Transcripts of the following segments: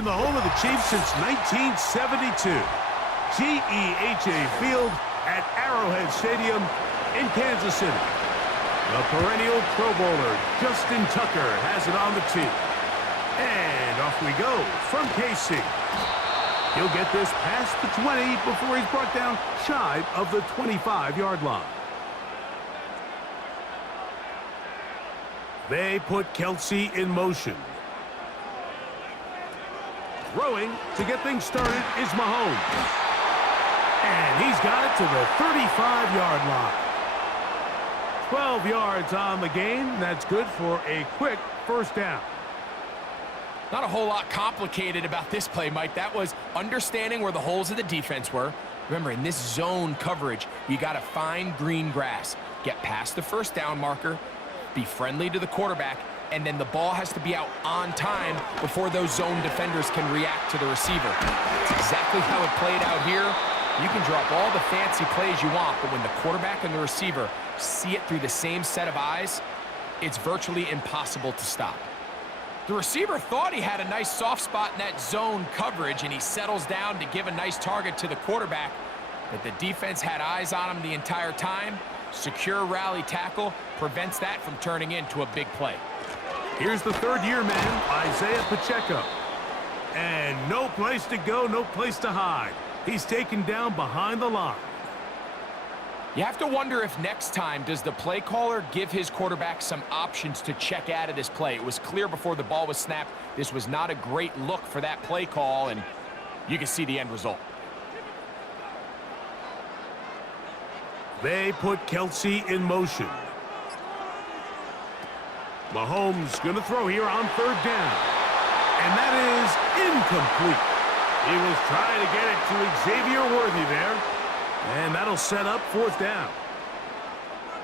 been the home of the Chiefs since 1972. GEHA Field at Arrowhead Stadium in Kansas City. The perennial Pro Bowler, Justin Tucker, has it on the tee. And off we go from KC. He'll get this past the 20 before he's brought down shy of the 25-yard line. They put Kelsey in motion. Throwing to get things started is Mahomes. And he's got it to the 35-yard line. 12 yards on the game. That's good for a quick first down. Not a whole lot complicated about this play, Mike. That was understanding where the holes of the defense were. Remember, in this zone coverage, you got to find green grass. Get past the first down marker, be friendly to the quarterback, and then the ball has to be out on time before those zone defenders can react to the receiver. That's exactly how it played out here. You can drop all the fancy plays you want, but when the quarterback and the receiver see it through the same set of eyes, it's virtually impossible to stop. The receiver thought he had a nice soft spot in that zone coverage, and he settles down to give a nice target to the quarterback, but the defense had eyes on him the entire time. Secure rally tackle prevents that from turning into a big play. Here's the third-year man, Isaiah Pacheco. And no place to go, no place to hide. He's taken down behind the line. You have to wonder if next time does the play caller give his quarterback some options to check out of this play. It was clear before the ball was snapped this was not a great look for that play call, and you can see the end result. They put Kelsey in motion. Mahomes going to throw here on third down. And that is incomplete. He was trying to get it to Xavier Worthy there. And that'll set up fourth down.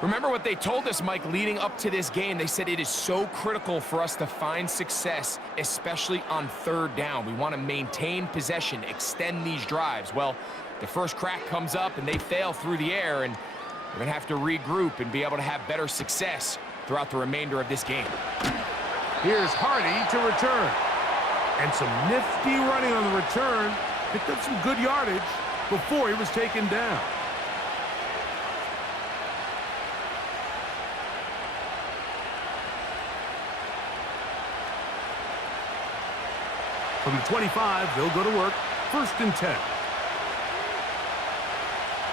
Remember what they told us, Mike, leading up to this game. They said it is so critical for us to find success, especially on third down. We want to maintain possession, extend these drives. Well, the first crack comes up and they fail through the air, and we're going to have to regroup and be able to have better success throughout the remainder of this game. Here's Hardy to return. And some nifty running on the return. Picked up some good yardage before he was taken down. From the 25, they'll go to work. 1st and 10.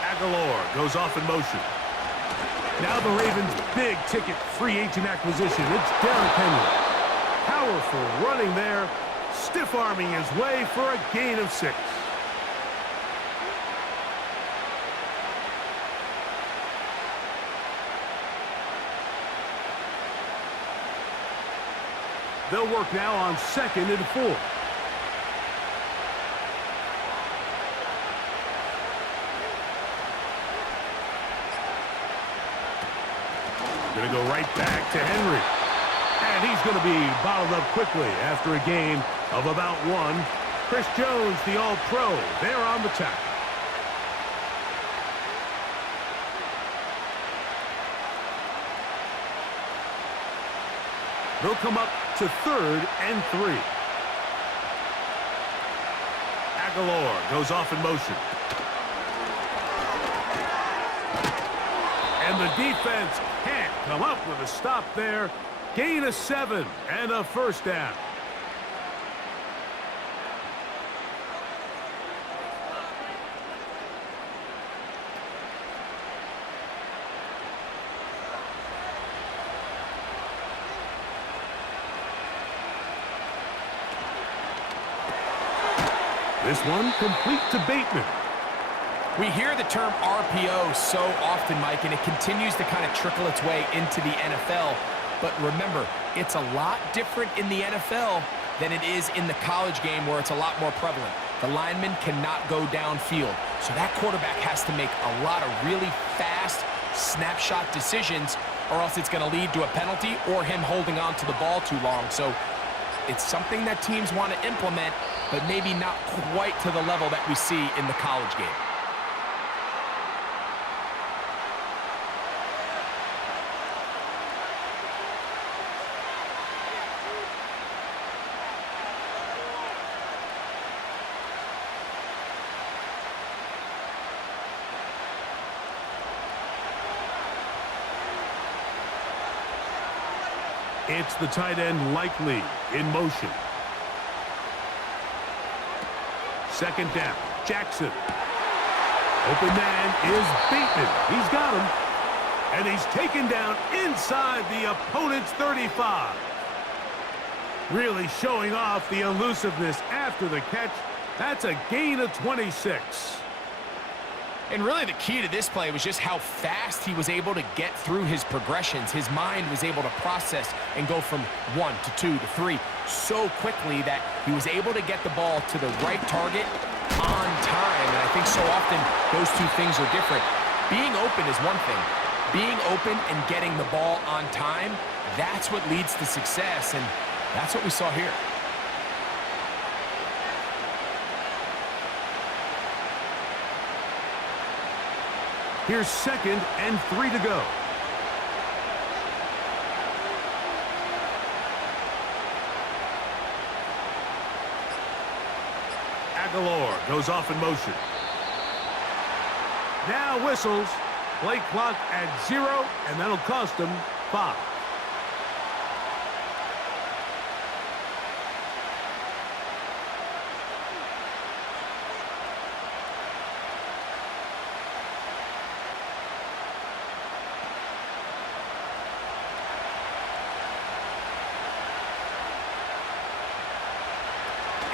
Aguilar goes off in motion. Now the Ravens' big-ticket free agent acquisition. It's Derrick Henry. Powerful running there. Stiff-arming his way for a gain of 6. They'll work now on 2nd and 4. Going to go right back to Henry. And he's going to be bottled up quickly after a gain of about 1. Chris Jones, the All-Pro, there on the tackle. They'll come up to 3rd and 3. Aguilar goes off in motion. And the defense can't come up with a stop there. Gain of 7 and a first down. This one complete to Bateman. We hear the term RPO so often, Mike, and it continues to kind of trickle its way into the NFL. But remember, it's a lot different in the NFL than it is in the college game where it's a lot more prevalent. The lineman cannot go downfield. So that quarterback has to make a lot of really fast snapshot decisions, or else it's going to lead to a penalty or him holding on to the ball too long. So it's something that teams want to implement, but maybe not quite to the level that we see in the college game. It's the tight end likely in motion. Second down, Jackson. Open man is Bateman. He's got him. And he's taken down inside the opponent's 35. Really showing off the elusiveness after the catch. That's a gain of 26. And really the key to this play was just how fast he was able to get through his progressions. His mind was able to process and go from 1 to 2 to 3 so quickly that he was able to get the ball to the right target on time. And I think so often those two things are different. Being open is one thing. Being open and getting the ball on time, that's what leads to success, and that's what we saw here. Here's 2nd and 3 to go. Aguilar goes off in motion. Now whistles. Play clock at 0, and that'll cost him 5.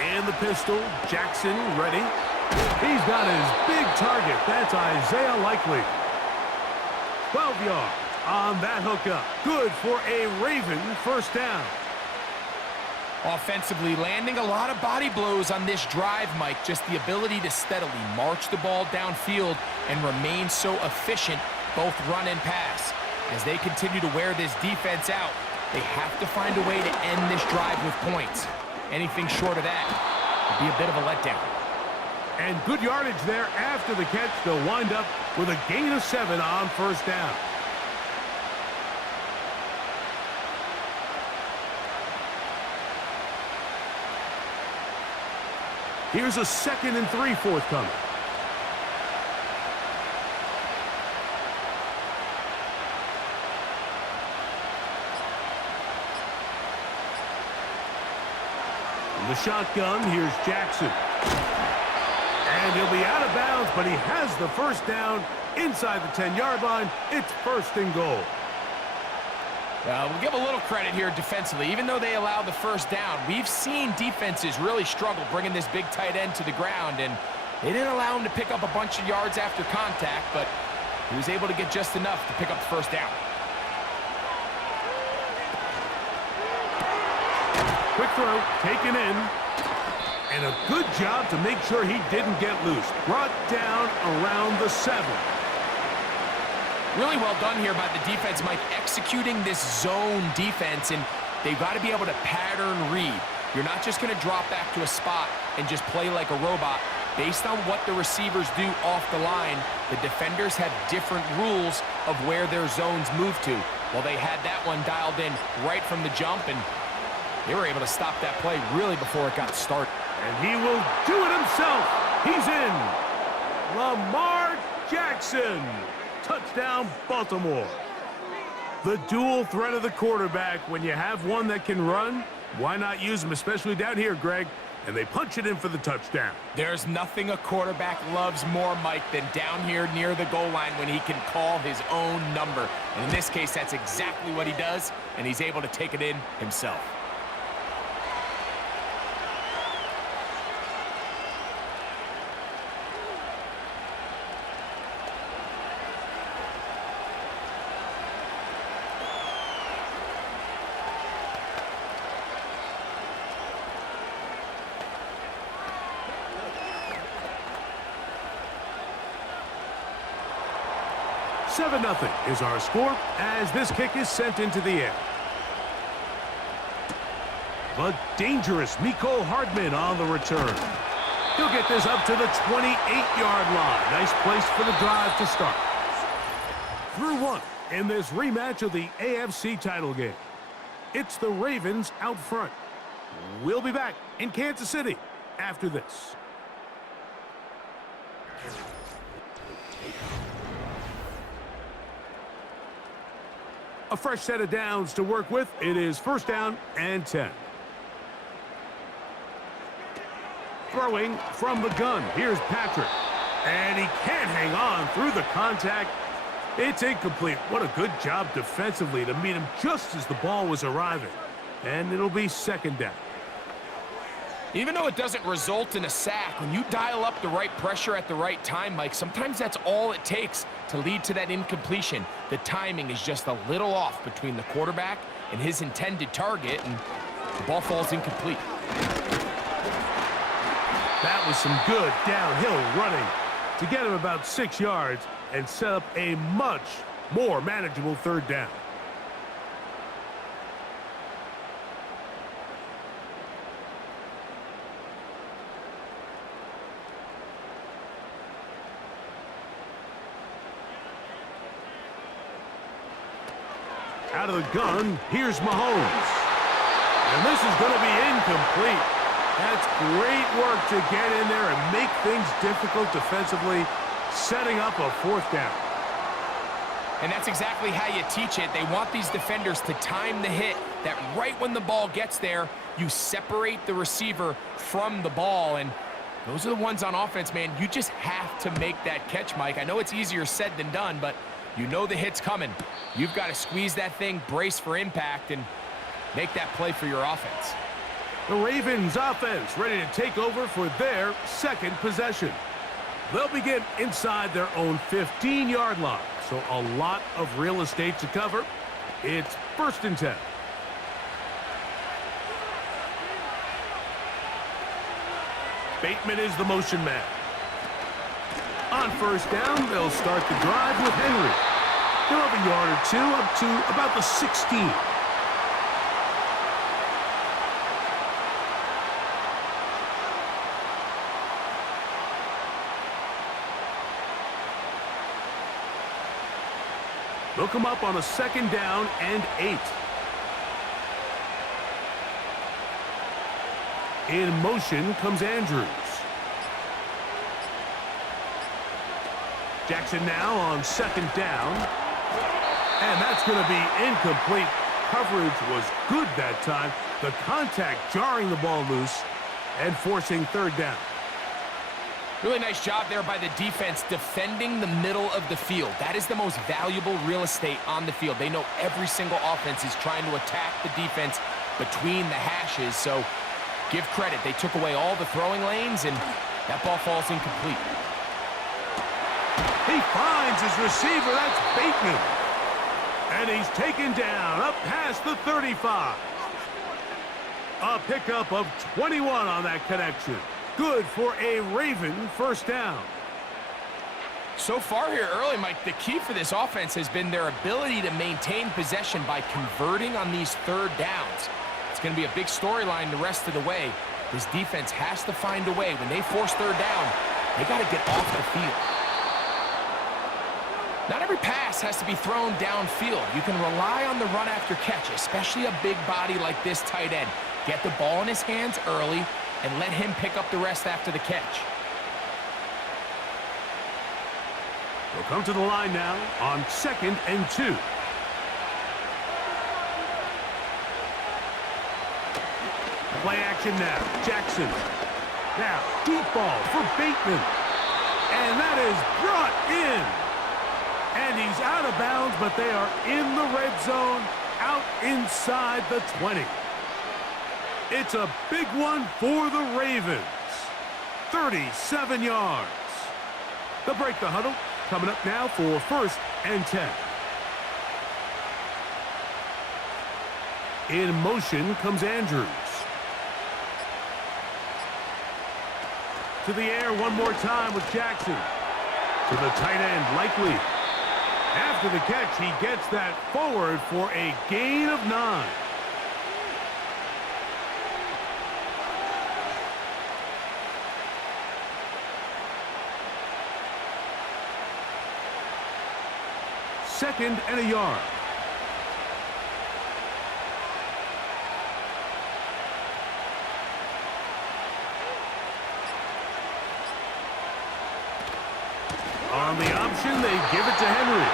And the pistol, Jackson ready. He's got his big target. That's Isaiah Likely. 12 yards on that hookup. Good for a Raven first down. Offensively, landing a lot of body blows on this drive, Mike. Just the ability to steadily march the ball downfield and remain so efficient, both run and pass. As they continue to wear this defense out, they have to find a way to end this drive with points. Anything short of that would be a bit of a letdown. And good yardage there after the catch. They'll wind up with a gain of 7 on first down. Here's a 2nd and 3 forthcoming. From the shotgun, here's Jackson. And he'll be out of bounds, but he has the first down inside the 10-yard line. It's 1st and goal. We'll give a little credit here defensively. Even though they allowed the first down, we've seen defenses really struggle bringing this big tight end to the ground, and they didn't allow him to pick up a bunch of yards after contact, but he was able to get just enough to pick up the first down. Quick throw, taken in. And a good job to make sure he didn't get loose. Brought down around the 7. Really well done here by the defense, Mike, executing this zone defense, and they've got to be able to pattern read. You're not just going to drop back to a spot and just play like a robot. Based on what the receivers do off the line, the defenders have different rules of where their zones move to. Well, they had that one dialed in right from the jump, and they were able to stop that play really before it got started. And he will do it himself. He's in. Lamar Jackson. Touchdown, Baltimore. The dual threat of the quarterback. When you have one that can run, why not use him, especially down here, Greg? And they punch it in for the touchdown. There's nothing a quarterback loves more, Mike, than down here near the goal line when he can call his own number. And in this case, that's exactly what he does, and he's able to take it in himself. Seven 0 is our score as this kick is sent into the air. But dangerous Mecole Hardman on the return. He'll get this up to the 28-yard line. Nice place for the drive to start. Through 1 in this rematch of the AFC title game. It's the Ravens out front. We'll be back in Kansas City after this. A fresh set of downs to work with. It is first down and 10. Throwing from the gun. Here's Patrick. And he can't hang on through the contact. It's incomplete. What a good job defensively to meet him just as the ball was arriving. And it'll be second down. Even though it doesn't result in a sack, when you dial up the right pressure at the right time, Mike, sometimes that's all it takes to lead to that incompletion. The timing is just a little off between the quarterback and his intended target, and the ball falls incomplete. That was some good downhill running to get him about 6 yards and set up a much more manageable third down. Out of the gun, here's Mahomes. And this is going to be incomplete. That's great work to get in there and make things difficult defensively, setting up a fourth down. And that's exactly how you teach it. They want these defenders to time the hit, that right when the ball gets there, you separate the receiver from the ball. And those are the ones on offense, man. You just have to make that catch, Mike. I know it's easier said than done, but you know the hit's coming. You've got to squeeze that thing, brace for impact, and make that play for your offense. The Ravens offense ready to take over for their second possession. They'll begin inside their own 15-yard line, so a lot of real estate to cover. It's first and 10. Bateman is the motion man. On first down, they'll start the drive with Henry. They'll have a yard or two up to about the 16. They'll come up on a second down and 8. In motion comes Andrews. Jackson now on second down. And that's going to be incomplete. Coverage was good that time. The contact jarring the ball loose and forcing third down. Really nice job there by the defense defending the middle of the field. That is the most valuable real estate on the field. They know every single offense is trying to attack the defense between the hashes, so give credit. They took away all the throwing lanes, and that ball falls incomplete. He finds his receiver. That's Bateman. And he's taken down up past the 35. A pickup of 21 on that connection. Good for a Raven first down. So far here early, Mike, the key for this offense has been their ability to maintain possession by converting on these third downs. It's going to be a big storyline the rest of the way. This defense has to find a way. When they force third down, they got to get off the field. Not every pass has to be thrown downfield. You can rely on the run after catch, especially a big body like this tight end. Get the ball in his hands early and let him pick up the rest after the catch. They'll come to the line now on second and 2. Play action now. Jackson. Now, deep ball for Bateman. And that is brought in. And he's out of bounds, but they are in the red zone, out inside the 20. It's a big one for the Ravens. 37 yards. They'll break the huddle. Coming up now for first and 10. In motion comes Andrews. To the air one more time with Jackson. To the tight end, Likely. After the catch, he gets that forward for a gain of 9. Second and a yard. On the option, they give it to Henry.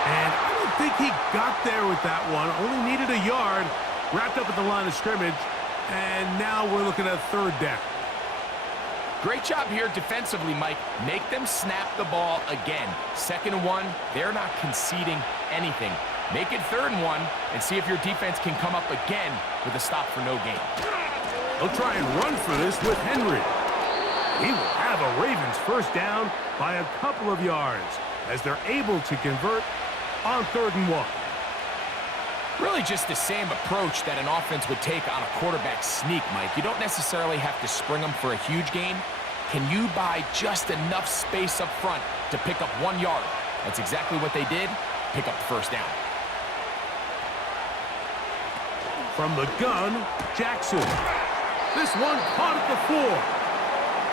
And I don't think he got there with that one. Only needed a yard. Wrapped up at the line of scrimmage. And now we're looking at third down. Great job here defensively, Mike. Make them snap the ball again. 2nd and 1, they're not conceding anything. Make it 3rd and 1 and see if your defense can come up again with a stop for no gain. They'll try and run for this with Henry. He will have a Ravens first down by a couple of yards as they're able to convert on 3rd and 1. Really just the same approach that an offense would take on a quarterback sneak, Mike. You don't necessarily have to spring them for a huge gain. Can you buy just enough space up front to pick up 1 yard? That's exactly what they did. Pick up the first down. From the gun, Jackson. This one caught at the 4.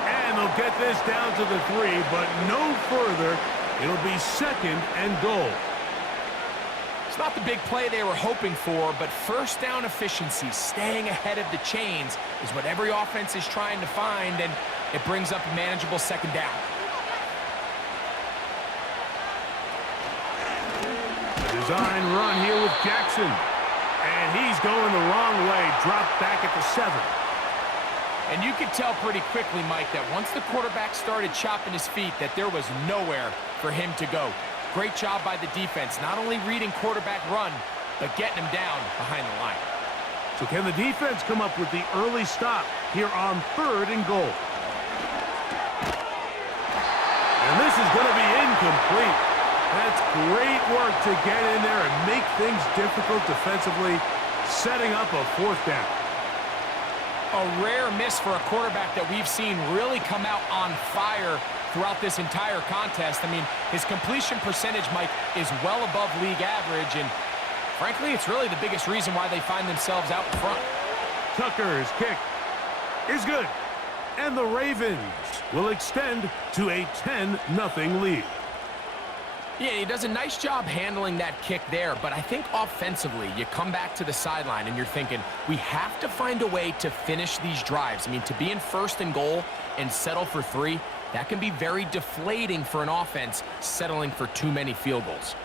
And they'll get this down to the 3, but no further. It'll be 2nd and goal. It's not the big play they were hoping for, but first down efficiency, staying ahead of the chains, is what every offense is trying to find, and it brings up a manageable 2nd down. A design run here with Jackson. And he's going the wrong way, dropped back at the 7. And you could tell pretty quickly, Mike, that once the quarterback started chopping his feet, that there was nowhere for him to go. Great job by the defense, not only reading quarterback run, but getting him down behind the line. So can the defense come up with the early stop here on 3rd and goal? And this is going to be incomplete. That's great work to get in there and make things difficult defensively, setting up a 4th down. A rare miss for a quarterback that we've seen really come out on fire throughout this entire contest. I mean, his completion percentage, Mike, is well above league average, and frankly, it's really the biggest reason why they find themselves out in front. Tucker's kick is good, and the Ravens will extend to a 10-0 lead. Yeah, he does a nice job handling that kick there, but I think offensively, you come back to the sideline and you're thinking, we have to find a way to finish these drives. I mean, to be in 1st and goal and settle for 3, that can be very deflating for an offense settling for too many field goals.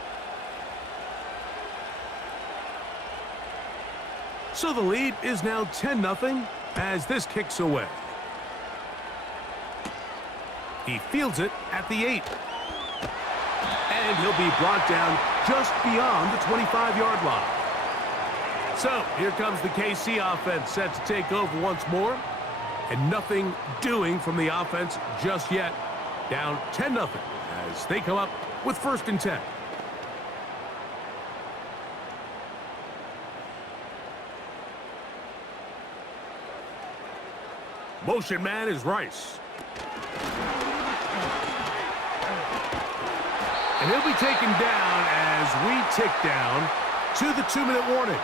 So the lead is now 10-0 as this kicks away. He fields it at the 8. And he'll be brought down just beyond the 25-yard line. So here comes the KC offense set to take over once more. And nothing doing from the offense just yet. Down 10-0 as they come up with 1st and 10. Motion man is Rice. And he'll be taken down as we tick down to the 2-minute warning.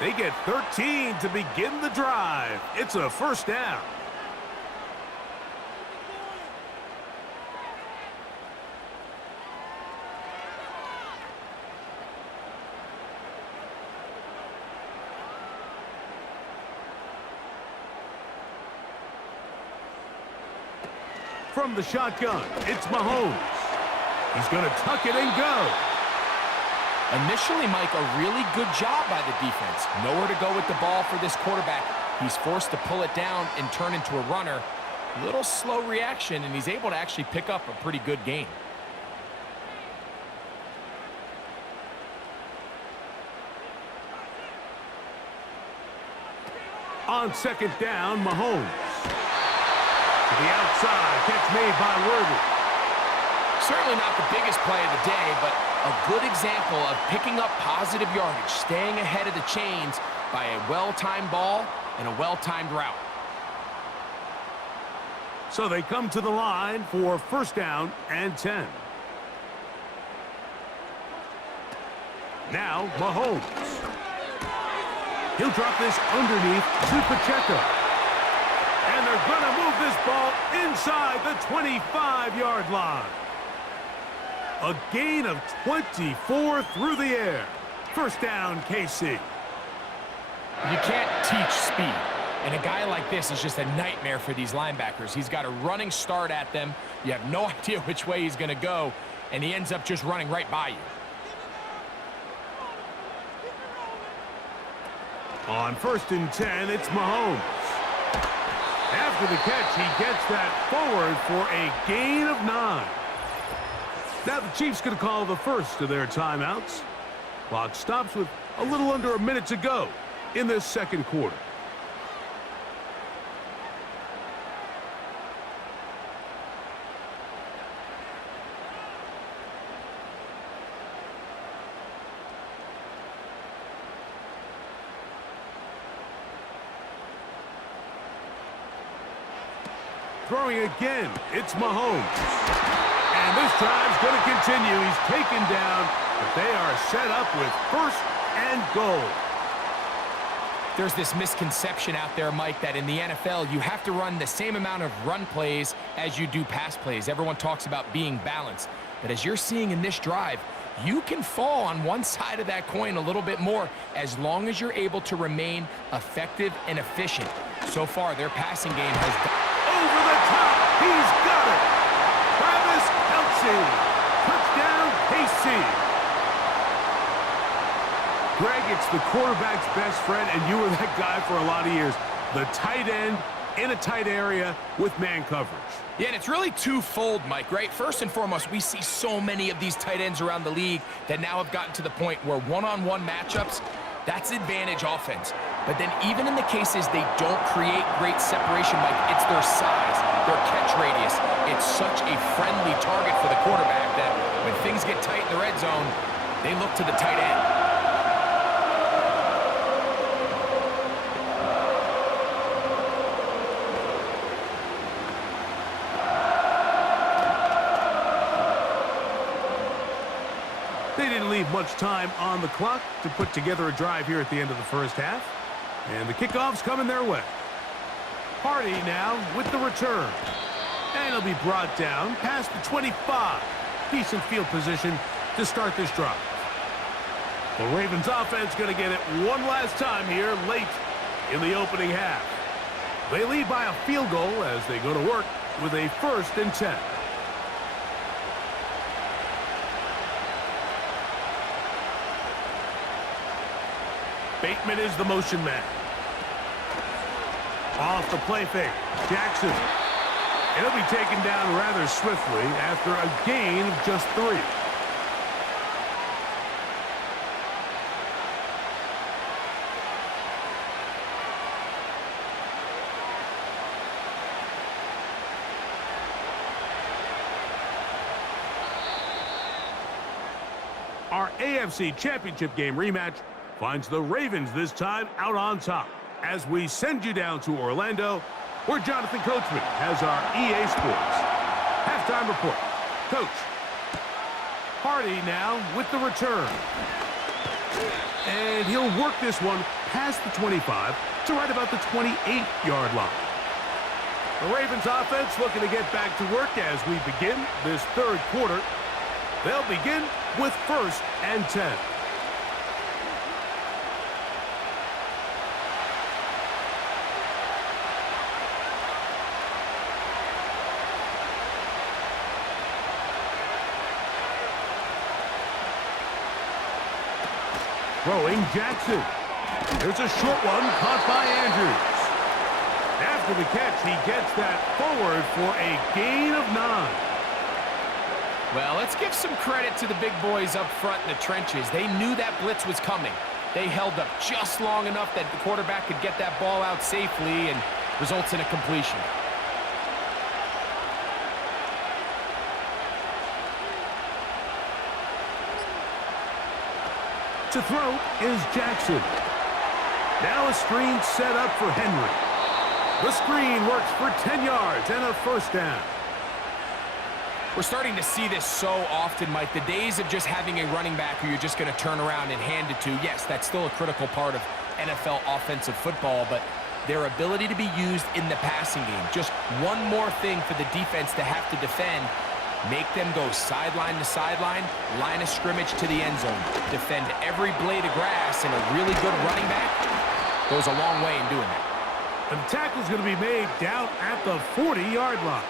They get 13 to begin the drive. It's a 1st down. From the shotgun, it's Mahomes. He's going to tuck it and go. Initially, Mike, a really good job by the defense. Nowhere to go with the ball for this quarterback. He's forced to pull it down and turn into a runner. A little slow reaction, and he's able to actually pick up a pretty good gain. On 2nd down, Mahomes. To the outside, catch made by Worthy. Certainly not the biggest play of the day, but a good example of picking up positive yardage, staying ahead of the chains by a well-timed ball and a well-timed route. So they come to the line for 1st down and 10. Now, Mahomes. He'll drop this underneath to Pacheco. And they're going to move this ball inside the 25-yard line. A gain of 24 through the air. 1st down, KC. You can't teach speed. And a guy like this is just a nightmare for these linebackers. He's got a running start at them. You have no idea which way he's going to go, and he ends up just running right by you. On 1st and 10, it's Mahomes. After the catch, he gets that forward for a gain of 9. Now the Chiefs going to call the first of their timeouts. Clock stops with a little under a minute to go in this second quarter. Throwing again, it's Mahomes. And this drive's going to continue. He's taken down, but they are set up with 1st and goal. There's this misconception out there, Mike, that in the NFL, you have to run the same amount of run plays as you do pass plays. Everyone talks about being balanced. But as you're seeing in this drive, you can fall on one side of that coin a little bit more as long as you're able to remain effective and efficient. So far, their passing game has done. Over the top, he's got it. Travis Kelce, touchdown KC. Greg, it's the quarterback's best friend, and you were that guy for a lot of years. The tight end in a tight area with man coverage. Yeah, and it's really twofold, Mike, right? First and foremost, we see so many of these tight ends around the league that now have gotten to the point where one-on-one matchups, that's advantage offense. But then even in the cases they don't create great separation, Mike, it's their size, their catch radius. It's such a friendly target for the quarterback that when things get tight in the red zone, they look to the tight end. They didn't leave much time on the clock to put together a drive here at the end of the first half. And the kickoff's coming their way. Hardy now with the return. And he'll be brought down past the 25. Decent field position to start this drive. The Ravens offense going to get it one last time here late in the opening half. They lead by a field goal as they go to work with a 1st and 10. Bateman is the motion man. Off the play fake, Jackson. And he'll be taken down rather swiftly after a gain of just 3. Our AFC Championship game rematch finds the Ravens this time out on top as we send you down to Orlando, where Jonathan Coachman has our EA Sports halftime report. Coach. Hardy now with the return. And he'll work this one past the 25 to right about the 28-yard line. The Ravens offense looking to get back to work as we begin this third quarter. They'll begin with 1st and 10. Throwing Jackson. There's a short one caught by Andrews. After the catch, he gets that forward for a gain of 9. Well, let's give some credit to the big boys up front in the trenches. They knew that blitz was coming. They held up just long enough that the quarterback could get that ball out safely and results in a completion. To throw is Jackson. Now a screen set up for Henry. The screen works for 10 yards and a 1st down. We're starting to see this so often, Mike. The days of just having a running back who you're just going to turn around and hand it to, yes, that's still a critical part of NFL offensive football, but their ability to be used in the passing game, just one more thing for the defense to have to defend, make them go sideline to sideline, line of scrimmage to the end zone, defend every blade of grass, and a really good running back goes a long way in doing that. And the tackle's going to be made down at the 40-yard line.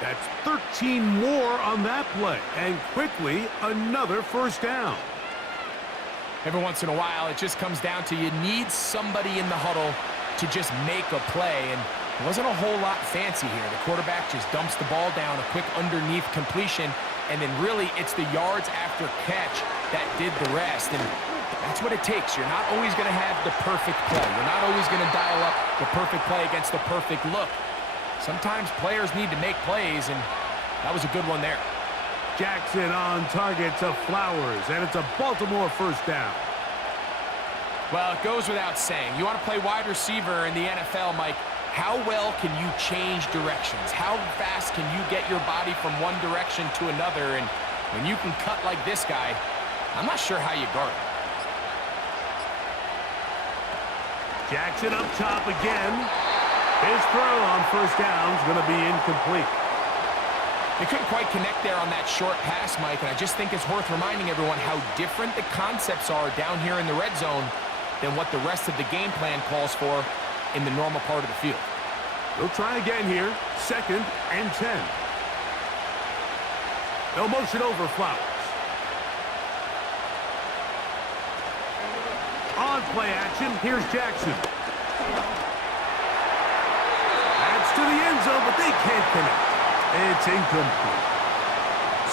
That's 13 more on that play, and quickly another 1st down. Every once in a while, it just comes down to you need somebody in the huddle to just make a play, and it wasn't a whole lot fancy here. The quarterback just dumps the ball down, a quick underneath completion, and then really it's the yards after catch that did the rest, and that's what it takes. You're not always going to have the perfect play. You're not always going to dial up the perfect play against the perfect look. Sometimes players need to make plays, and that was a good one there. Jackson on target to Flowers, and it's a Baltimore first down. Well, it goes without saying. You want to play wide receiver in the NFL, Mike, how well can you change directions? How fast can you get your body from one direction to another? And when you can cut like this guy, I'm not sure how you guard him. Jackson up top again. His throw on first down is going to be incomplete. They couldn't quite connect there on that short pass, Mike, and I just think it's worth reminding everyone how different the concepts are down here in the red zone than what the rest of the game plan calls for in the normal part of the field. They'll try again here, 2nd and 10. They'll motion over Flowers. On play action, here's Jackson. That's to the end zone, but they can't connect. It's incomplete.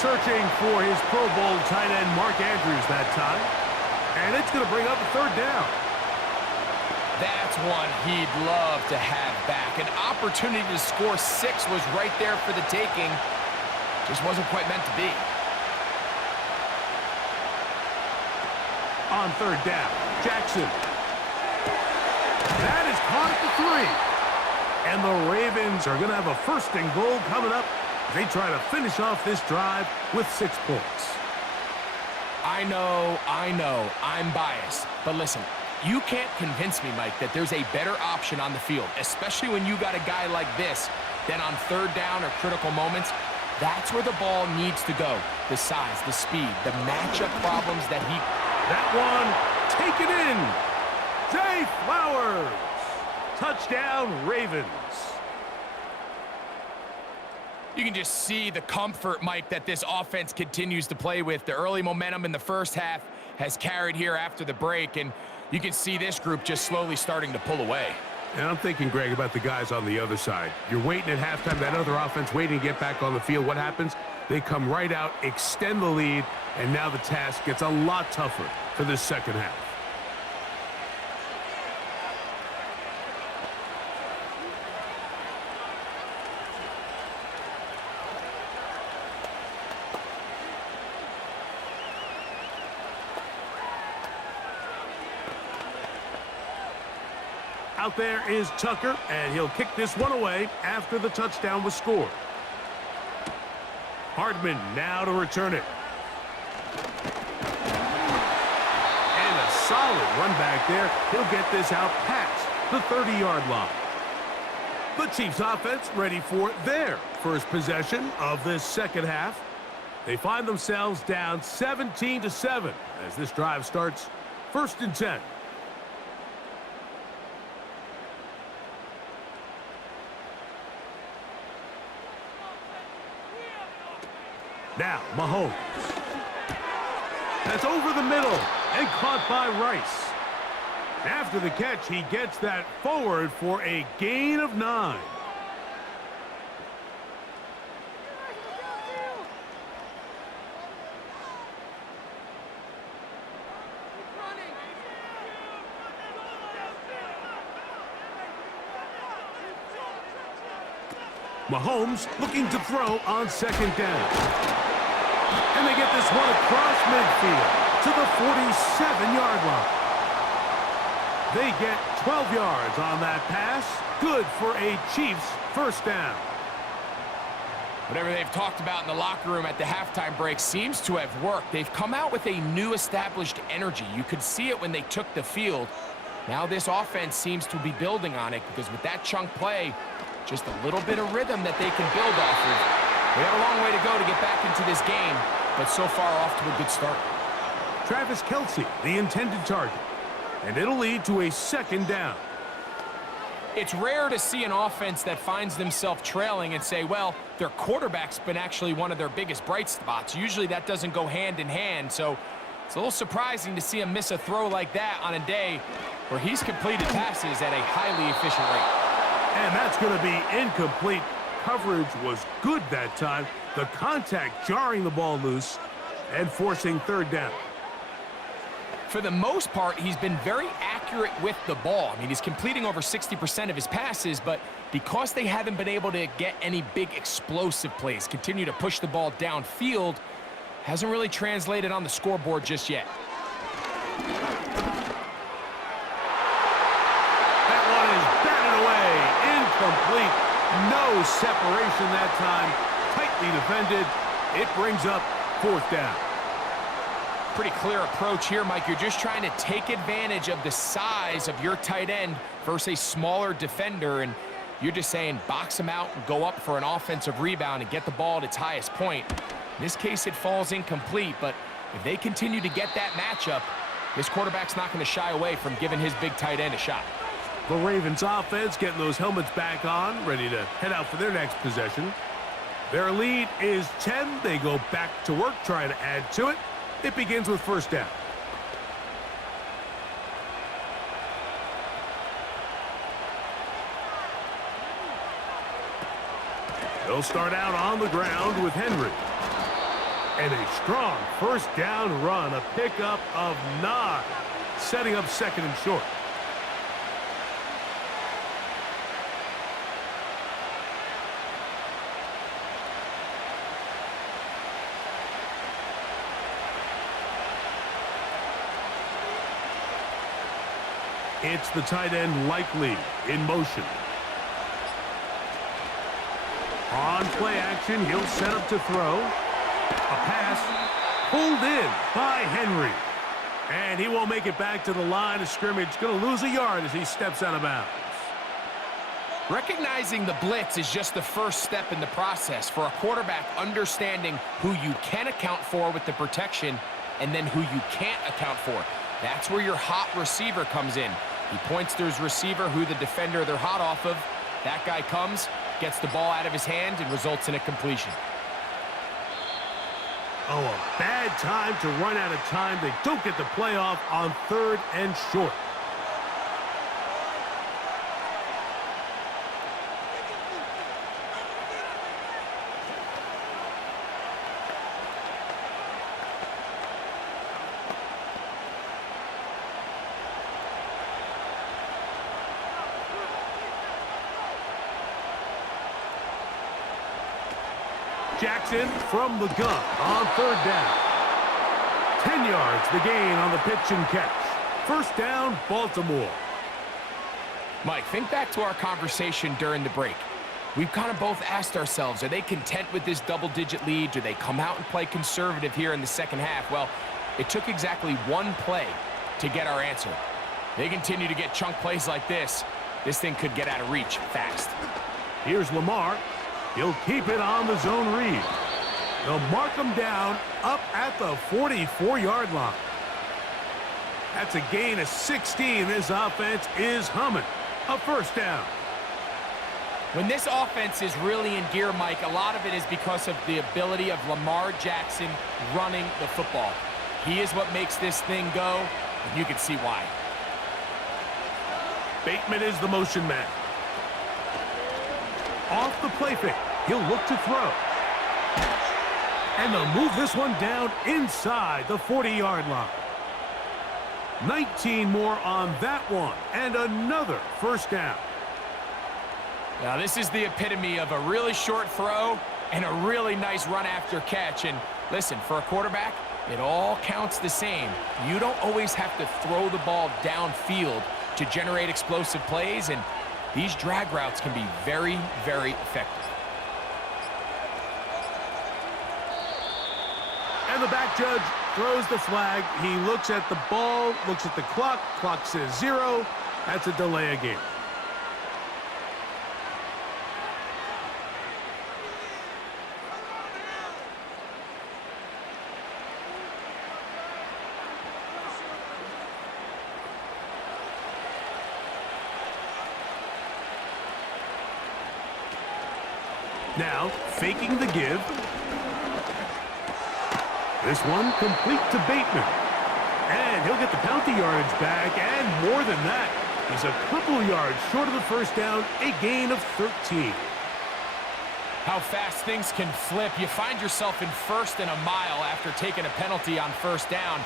Searching for his Pro Bowl tight end Mark Andrews that time. And it's going to bring up a 3rd down. That's one he'd love to have back. An opportunity to score 6 was right there for the taking. Just wasn't quite meant to be. On 3rd down, Jackson. That is caught at the 3. And the Ravens are going to have a 1st and goal coming up. They try to finish off this drive with 6 points. I know, I'm biased. But listen, you can't convince me, Mike, that there's a better option on the field, especially when you got a guy like this, than on 3rd down or critical moments. That's where the ball needs to go. The size, the speed, the matchup problems that he... That one, taken in. Zay Flowers. Touchdown, Ravens. You can just see the comfort, Mike, that this offense continues to play with. The early momentum in the first half has carried here after the break, and you can see this group just slowly starting to pull away. And I'm thinking, Greg, about the guys on the other side. You're waiting at halftime, that other offense waiting to get back on the field. What happens? They come right out, extend the lead, and now the task gets a lot tougher for this second half. Out there is Tucker, and he'll kick this one away after the touchdown was scored. Hardman now to return it. And a solid run back there. He'll get this out past the 30-yard line. The Chiefs offense ready for their first possession of this second half. They find themselves down 17-7 as this drive starts 1st and 10. Now, Mahomes. That's over the middle and caught by Rice. After the catch, he gets that forward for a gain of 9. Mahomes looking to throw on 2nd down. And they get this one across midfield to the 47-yard line. They get 12 yards on that pass. Good for a Chiefs first down. Whatever they've talked about in the locker room at the halftime break seems to have worked. They've come out with a new established energy. You could see it when they took the field. Now this offense seems to be building on it because with that chunk play, just a little bit of rhythm that they can build off of. They got a long way to go to get back into this game, but so far off to a good start. Travis Kelce, the intended target, and it'll lead to a 2nd down. It's rare to see an offense that finds themselves trailing and say, well, their quarterback's been actually one of their biggest bright spots. Usually that doesn't go hand in hand, so It's a little surprising to see him miss a throw like that on a day where he's completed passes at a highly efficient rate. And that's going to be incomplete. Coverage was good that time. The contact jarring the ball loose and forcing third down. For the most part, he's been very accurate with the ball. I mean, he's completing over 60% of his passes, but because they haven't been able to get any big explosive plays, continue to push the ball downfield, hasn't really translated on the scoreboard just yet. That one is batted away. Incomplete. No separation that time. Tightly defended. It brings up fourth down. Pretty clear approach here, Mike. You're just trying to take advantage of the size of your tight end versus a smaller defender, and you're just saying box him out and go up for an offensive rebound and get the ball at its highest point. In this case, it falls incomplete, but if they continue to get that matchup, this quarterback's not going to shy away from giving his big tight end a shot. The Ravens offense getting those helmets back on, ready to head out for their next possession. Their lead is 10. They go back to work, trying to add to it. It begins with first down. They'll start out on the ground with Henry. And a strong first down run, a pickup of 9, setting up second and short. It's the tight end Likely in motion. On play action, he'll set up to throw. A pass pulled in by Henry. And he won't make it back to the line of scrimmage. Going to lose a yard as he steps out of bounds. Recognizing the blitz is just the first step in the process for a quarterback, understanding who you can account for with the protection and then who you can't account for. That's where your hot receiver comes in. He points to his receiver, who the defender they're hot off of. That guy comes, gets the ball out of his hand, and results in a completion. Oh, a bad time to run out of time. They don't get the playoff on third and short. Jackson from the gun on third down. 10 yards the gain on the pitch and catch. First down, Baltimore. Mike, think back to our conversation during the break. We've kind of both asked ourselves, are they content with this double-digit lead? Do they come out and play conservative here in the second half? Well, it took exactly one play to get our answer. They continue to get chunk plays like this. This thing could get out of reach fast. Here's Lamar. He'll keep it on the zone read. They'll mark him down up at the 44-yard line. That's a gain of 16. This offense is humming. A first down. When this offense is really in gear, Mike, a lot of it is because of the ability of Lamar Jackson running the football. He is what makes this thing go, and you can see why. Bateman is the motion man. Off the play fake. He'll look to throw. And they'll move this one down inside the 40-yard line. 19 more on that one. And another first down. Now, this is the epitome of a really short throw and a really nice run after catch. And listen, for a quarterback, it all counts the same. You don't always have to throw the ball downfield to generate explosive plays, and these drag routes can be very, very effective. And the back judge throws the flag. He looks at the ball, looks at the clock. Clock says 0. That's a delay of game. Now, faking the give. This one complete to Bateman. And he'll get the penalty yardage back, and more than that. He's a couple yards short of the first down, a gain of 13. How fast things can flip. You find yourself in first and a mile after taking a penalty on first down.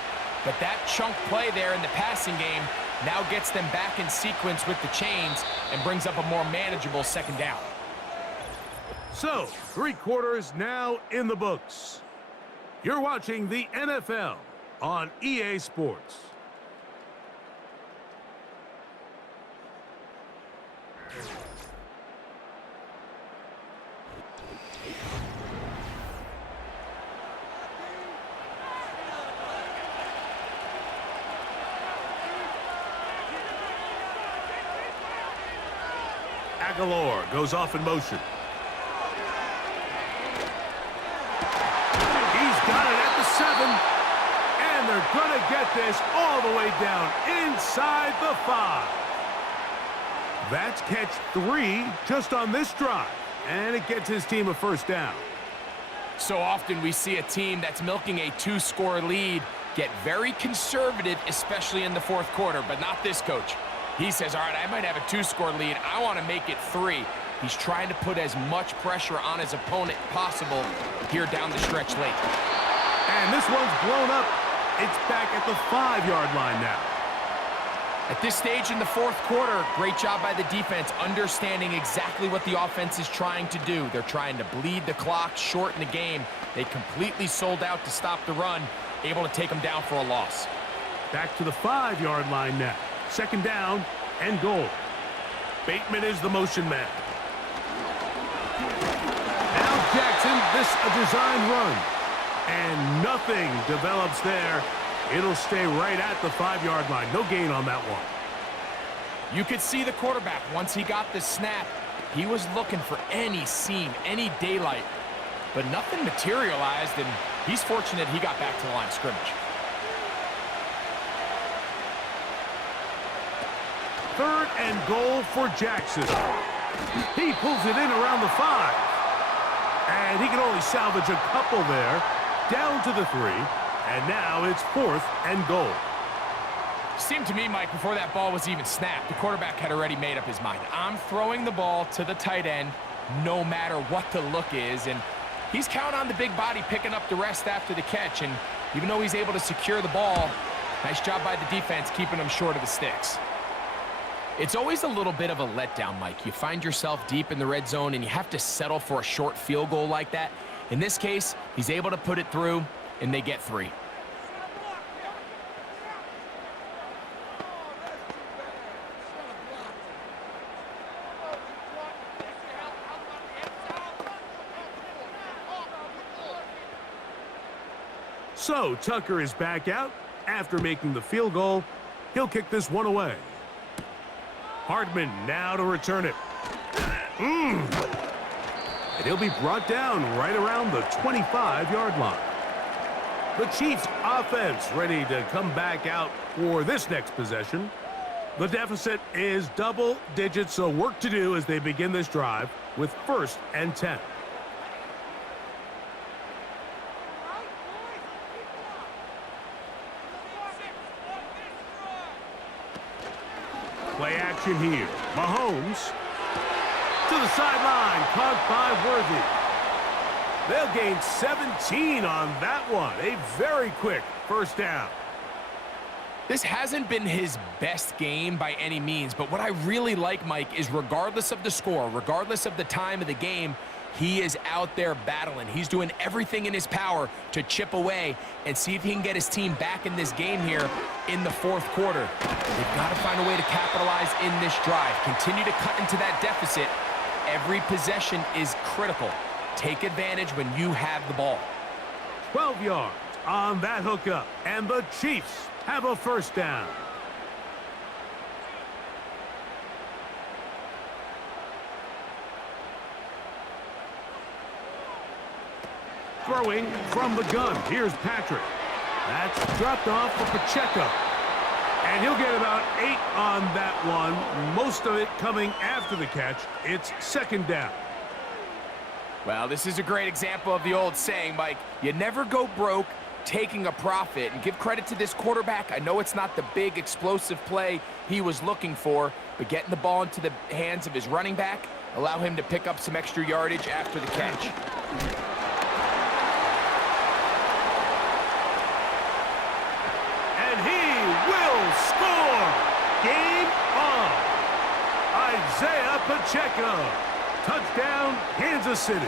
But that chunk play there in the passing game now gets them back in sequence with the chains and brings up a more manageable second down. So, 3 quarters now in the books. You're watching the NFL on EA Sports. Aguilar goes off in motion. He's got it at the 7. And they're going to get this all the way down inside the 5. That's catch 3 just on this drive. And it gets his team a first down. So often we see a team that's milking a 2-score lead get very conservative, especially in the fourth quarter, but not this coach. He says, all right, I might have a 2-score lead. I want to make it 3. He's trying to put as much pressure on his opponent possible here down the stretch late. And this one's blown up. It's back at the 5-yard line now. At this stage in the fourth quarter, great job by the defense, understanding exactly what the offense is trying to do. They're trying to bleed the clock, shorten the game. They completely sold out to stop the run, able to take them down for a loss. Back to the 5-yard line now. Second down and goal. Bateman is the motion man. Now Jackson, this a design run. And nothing develops there. It'll stay right at the 5-yard line. No gain on that one. You could see the quarterback, once he got the snap, he was looking for any seam, any daylight. But nothing materialized, and he's fortunate he got back to the line of scrimmage. Third and goal for Jackson. He pulls it in around the 5. And he can only salvage a couple there. Down to the 3. And now it's 4th and goal. Seemed to me, Mike, before that ball was even snapped, the quarterback had already made up his mind. I'm throwing the ball to the tight end no matter what the look is. And he's counting on the big body picking up the rest after the catch. And even though he's able to secure the ball, nice job by the defense keeping him short of the sticks. It's always a little bit of a letdown, Mike. You find yourself deep in the red zone and you have to settle for a short field goal like that. In this case, he's able to put it through and they get 3. So Tucker is back out after making the field goal. He'll kick this one away. Hardman now to return it. And he'll be brought down right around the 25-yard line. The Chiefs offense ready to come back out for this next possession. The deficit is double digits, so work to do as they begin this drive with 1st and 10. Play action here. Mahomes to the sideline, caught by Worthy. They'll gain 17 on that one. A very quick first down. This hasn't been his best game by any means, but what I really like, Mike, is regardless of the score, regardless of the time of the game, he is out there battling. He's doing everything in his power to chip away and see if he can get his team back in this game here in the fourth quarter. They've got to find a way to capitalize in this drive. Continue to cut into that deficit. Every possession is critical. Take advantage when you have the ball. 12 yards on that hookup, and the Chiefs have a first down. Throwing from the gun. Here's Patrick. That's dropped off for Pacheco. And he'll get about 8 on that one. Most of it coming after the catch. It's second down. Well, this is a great example of the old saying, Mike. You never go broke taking a profit. And give credit to this quarterback. I know it's not the big explosive play he was looking for, but getting the ball into the hands of his running back, allow him to pick up some extra yardage after the catch. And he will score! Game on! Isaiah Pacheco! Touchdown, Kansas City.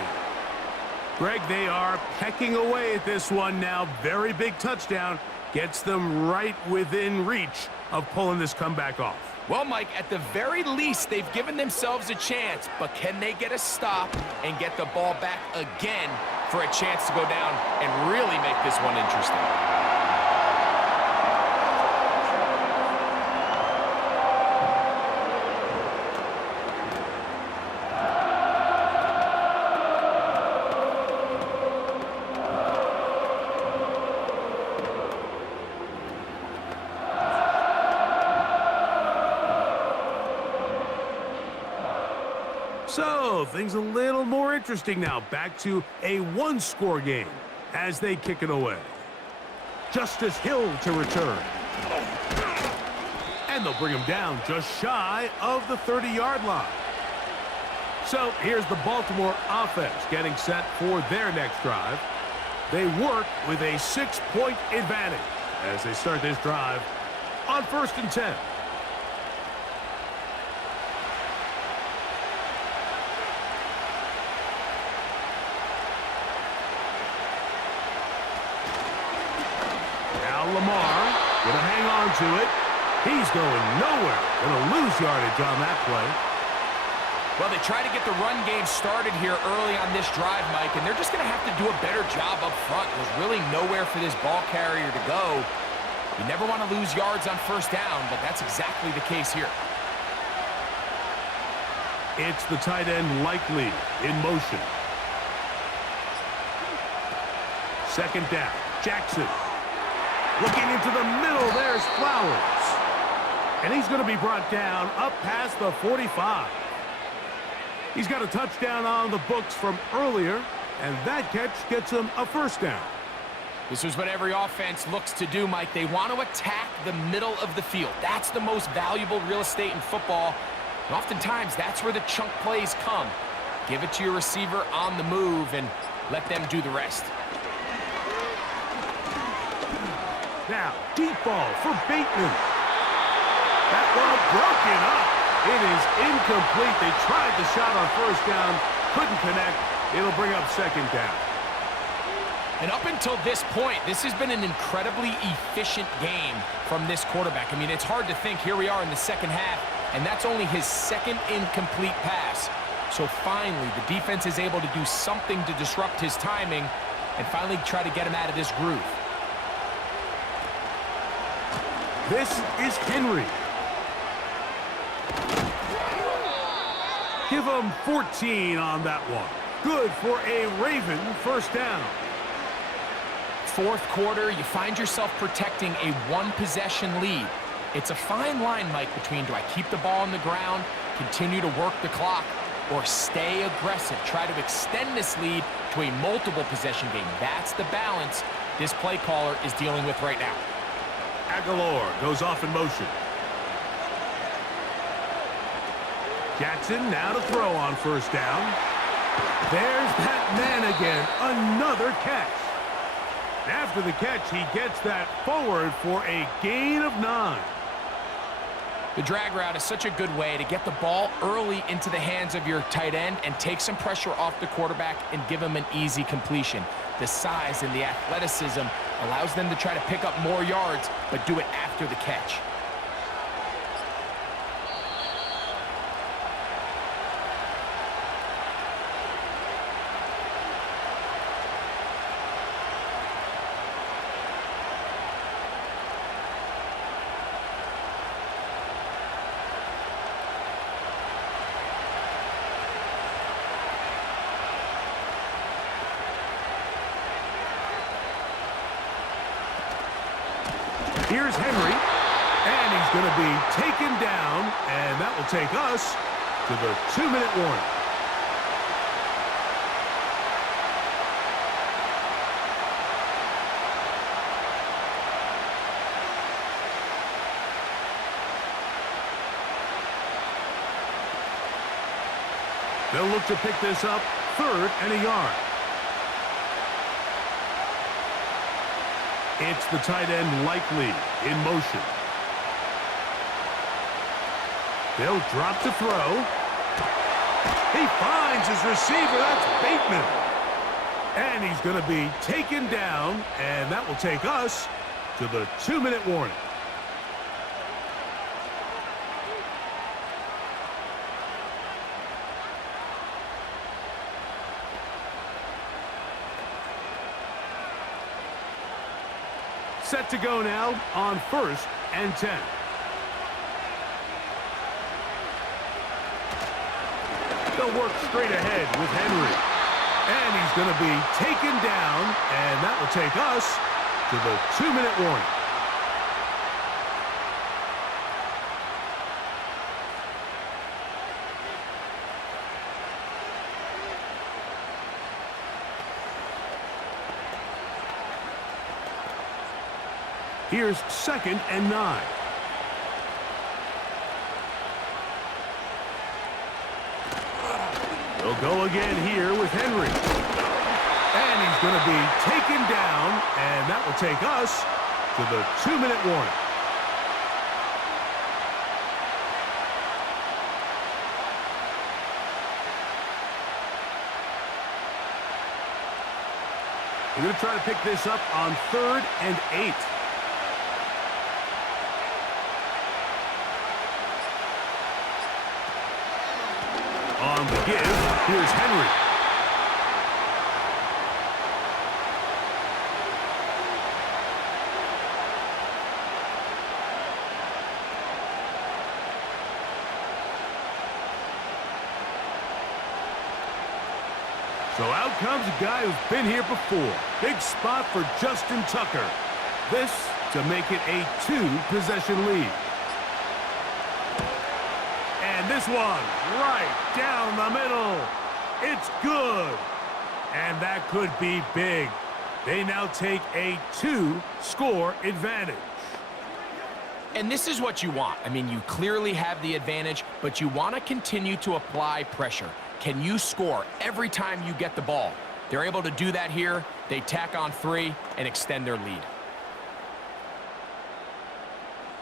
Greg, they are pecking away at this one now. Very big touchdown. Gets them right within reach of pulling this comeback off. Well, Mike, at the very least, they've given themselves a chance, but can they get a stop and get the ball back again for a chance to go down and really make this one interesting? So, things a little more interesting now. Back to a one-score game as they kick it away. Justice Hill to return. And they'll bring him down just shy of the 30-yard line. So, here's the Baltimore offense getting set for their next drive. They work with a 6-point advantage as they start this drive on 1st and 10. Lamar gonna hang on to it. He's going nowhere. Gonna lose yardage on that play. Well, they try to get the run game started here early on this drive, Mike, and they're just going to have to do a better job up front. There's really nowhere for this ball carrier to go. You never want to lose yards on 1st down, but that's exactly the case here. It's the tight end likely in motion. 2nd down. Jackson. Looking into the middle, there's Flowers. And he's going to be brought down up past the 45. He's got a touchdown on the books from earlier, and that catch gets him a 1st down. This is what every offense looks to do, Mike. They want to attack the middle of the field. That's the most valuable real estate in football. And oftentimes, that's where the chunk plays come. Give it to your receiver on the move and let them do the rest. Now, deep ball for Bateman. That ball broken up. It is incomplete. They tried the shot on 1st down, couldn't connect. It'll bring up 2nd down. And up until this point, this has been an incredibly efficient game from this quarterback. I mean, it's hard to think here we are in the 2nd half, and that's only his 2nd incomplete pass. So finally, the defense is able to do something to disrupt his timing and finally try to get him out of this groove. This is Henry. Give him 14 on that one. Good for a Raven 1st down. 4th quarter, you find yourself protecting a 1-possession lead. It's a fine line, Mike, between do I keep the ball on the ground, continue to work the clock, or stay aggressive, try to extend this lead to a multiple possession game. That's the balance this play caller is dealing with right now. Aguilar goes off in motion. Jackson now to throw on 1st down. There's that man again. Another catch. After the catch, he gets that forward for a gain of 9. The drag route is such a good way to get the ball early into the hands of your tight end and take some pressure off the quarterback and give him an easy completion. The size and the athleticism allows them to try to pick up more yards, but do it after the catch. Here's Henry, and he's going to be taken down, and that will take us to the 2-minute warning. They'll look to pick this up, 3rd and a yard. It's the tight end Likely in motion. They'll drop to throw. He finds his receiver. That's Bateman. And he's going to be taken down, and that will take us to the 2-minute warning. Set to go now on 1st and 10. They'll work straight ahead with Henry. And he's going to be taken down, and that will take us to the 2-minute warning. Here's 2nd and 9. They'll go again here with Henry. And he's going to be taken down, and that will take us to the 2-minute warning. They're going to try to pick this up on 3rd and 8. On the give, here's Henry. So out comes a guy who's been here before. Big spot for Justin Tucker. This to make it a 2-possession lead. And this one, right down the middle. It's good. And that could be big. They now take a 2-score advantage. And this is what you want. I mean, you clearly have the advantage, but you want to continue to apply pressure. Can you score every time you get the ball? They're able to do that here. They tack on 3 and extend their lead.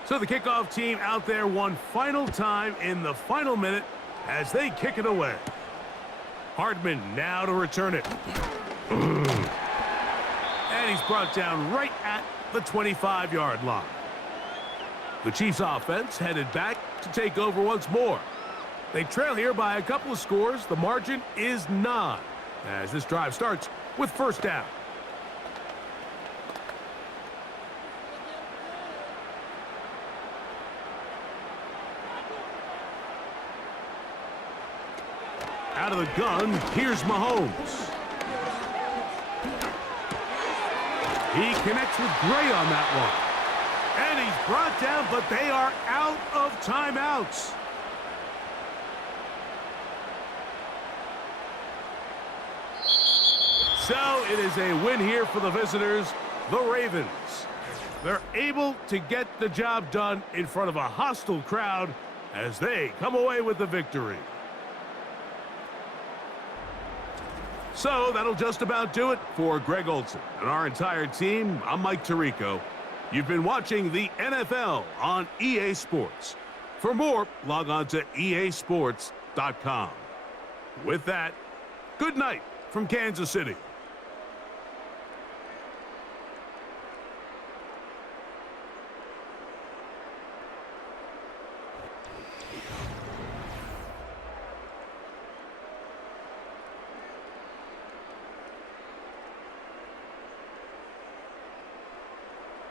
So the kickoff team out there one final time in the final minute as they kick it away. Hardman now to return it. And he's brought down right at the 25-yard line. The Chiefs offense headed back to take over once more. They trail here by a couple of scores. The margin is 9 as this drive starts with 1st down. Out of the gun, here's Mahomes. He connects with Gray on that one. And he's brought down, but they are out of timeouts. So it is a win here for the visitors, the Ravens. They're able to get the job done in front of a hostile crowd as they come away with the victory. So that'll just about do it for Greg Olson and our entire team. I'm Mike Tirico. You've been watching the NFL on EA Sports. For more, log on to easports.com. With that, good night from Kansas City.